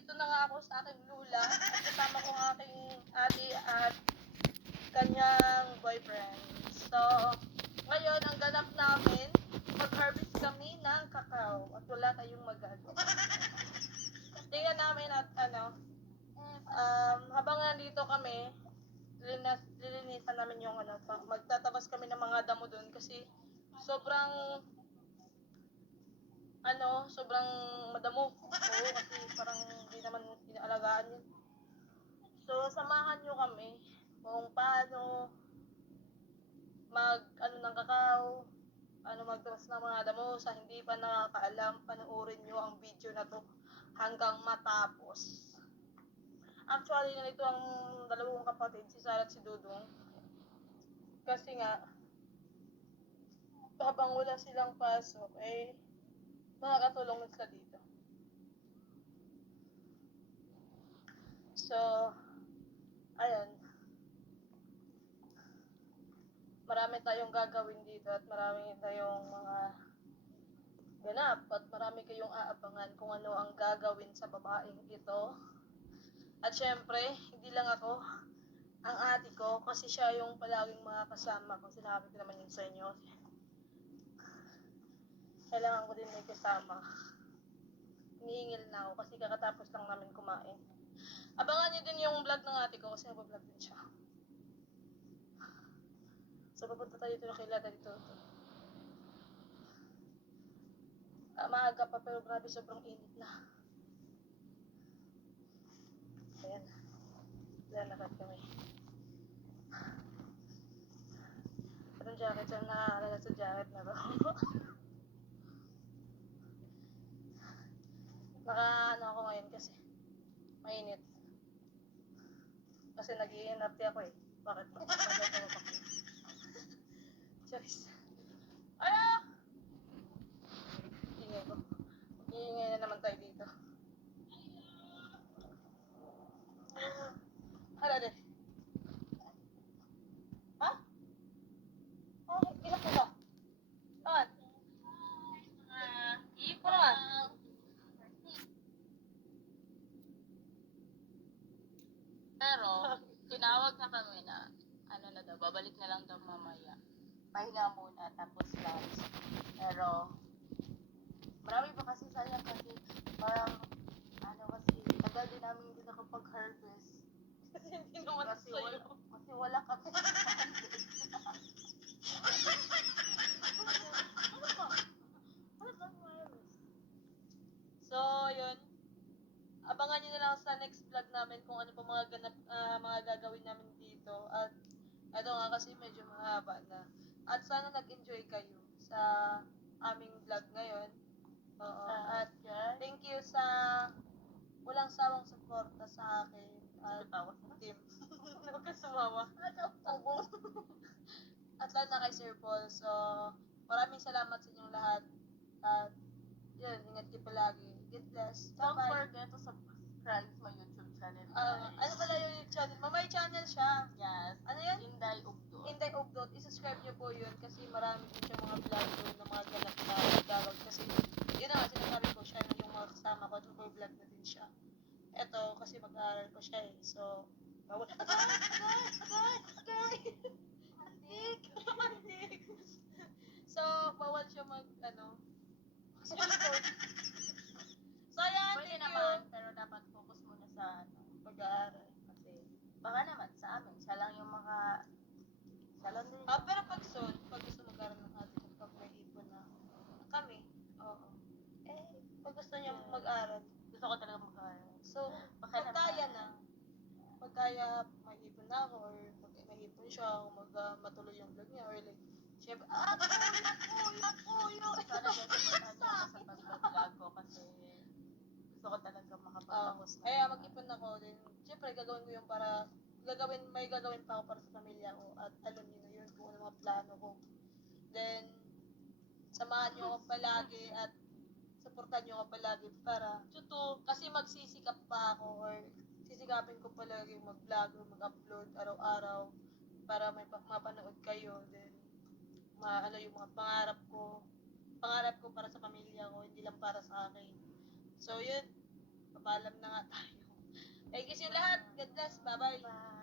nandito na nga ako sa aking lula. At kasama ko ang aking ate at kanyang boyfriend. So, ngayon, ang ganap namin, mag-harvest kami ng kakao at wala kayong magagawa. Tingnan namin at habang nandito kami, lilinisan namin yung magtatabas kami ng mga damo dun kasi sobrang madamo. Oo, kasi parang hindi naman inaalagaan yun. So, samahan nyo kami kung paano ng kakao, magtabas ng mga damo. Sa hindi pa nakakaalam, panoorin nyo ang video na to hanggang matapos. Actually, nandito ang dalawang kapatid, si Sarah at si Dudong. Kasi nga, habang wala silang pasok, makakatulong na sila dito. So, ayan. Marami tayong gagawin dito at marami tayong mga ganap at marami kayong aabangan kung ano ang gagawin sa babaeng ito. At syempre, hindi lang ako, ang ate ko, kasi siya yung palaging makakasama ko. Sinabi ko naman yun sa inyo. Kailangan ko din may kasama. Hiniingil na ako kasi kakatapos lang namin kumain. Abangan nyo din yung vlog ng ate ko kasi nagpa-vlog din siya. So, papunta tayo dito na kay Lada dito. Maaga pa pero grabe sobrang init na. Ayan. Lalakad kami. Anong jacket? Saan nakaalala sa jacket na to? Ako ngayon kasi mainit. Kasi nag-iinarte ako eh. Bakit ba? Magagawa pa ko. Charis. Ano? Ingay ko. Iingay na naman tayo dito. Hala de. Ha? Oh, ilan ko ba? Saan? Iko naman. Pero, tinawag na kami na, babalik na lang daw mamaya. Pahinga muna, tapos lunch. Pero, marami pa kasi sayang kasi, parang, tagal din namin hindi nakapag-harvest. Kasi hindi naman Kasi sa'yo. wala kami. So, yun. Abangan nyo na lang sa next vlog namin kung ano pa mga gagawin namin dito. At eto nga kasi medyo mahaba na. At sana nag-enjoy kayo sa aming vlog ngayon. Oo. At thank you sa walang sawang suporta sa akin. At team. Huwag ka sumawa. At lalo na kay Sir Paul. So, maraming salamat sa inyong lahat. At yun, ingat kayo palagi. God bless. Don't Bye-bye. forget to subscribe to my YouTube channel. Ano pala yung channel? Mamay channel siya. Yes. Ano yan? Inday Ugdot. Inday Ugdot. I-subscribe niyo po yun kasi marami din siya mga vlog doon ng mga ganap na tawag. Kasi yun na nga, sinasabi ko siya na yung mga kasama ko at mag-vlog na din siya. Eto, kasi mag-aaral ko siya eh. So, bawal. Agay! Antik! Antik! So, bawal siya So, ayan, Pwede thank naman, you. pero dapat focus muna sa Pag-aaral. kasi baka naman sa amin, siya lang din. Pero pag gusto mag-aaral ng atin, pag may ipon na kami, oo. Pag gusto niya mag-aaral, Gusto ko talaga mag-aaral. so, Baka pag kaya na, pag kaya may ipon na ako, or pag may ipon siya, kung matuloy yung vlog niya, or like, syempre, Sana din supportahan niyo ako sa pag-vlog ko kasi gusto ko talaga makapagtapos na. Kaya mag-ipon ako, then, syempre, gagawin ko yung may gagawin pa ako para sa pamilya ko, at alam niyo na yun, kung ano mga plano ko. Then, samahan niyo ako palagi, at supportan niyo ako palagi para, kasi magsisikap pa ako, or sisikapin ko palagi mag-vlog or mag-upload araw-araw, para may mapanood kayo, then, yung mga pangarap ko para sa pamilya ko, hindi lang para sa akin. So, yun. Papaalam na nga tayo. Thank you sa lahat. God bless. Bye-bye. Bye.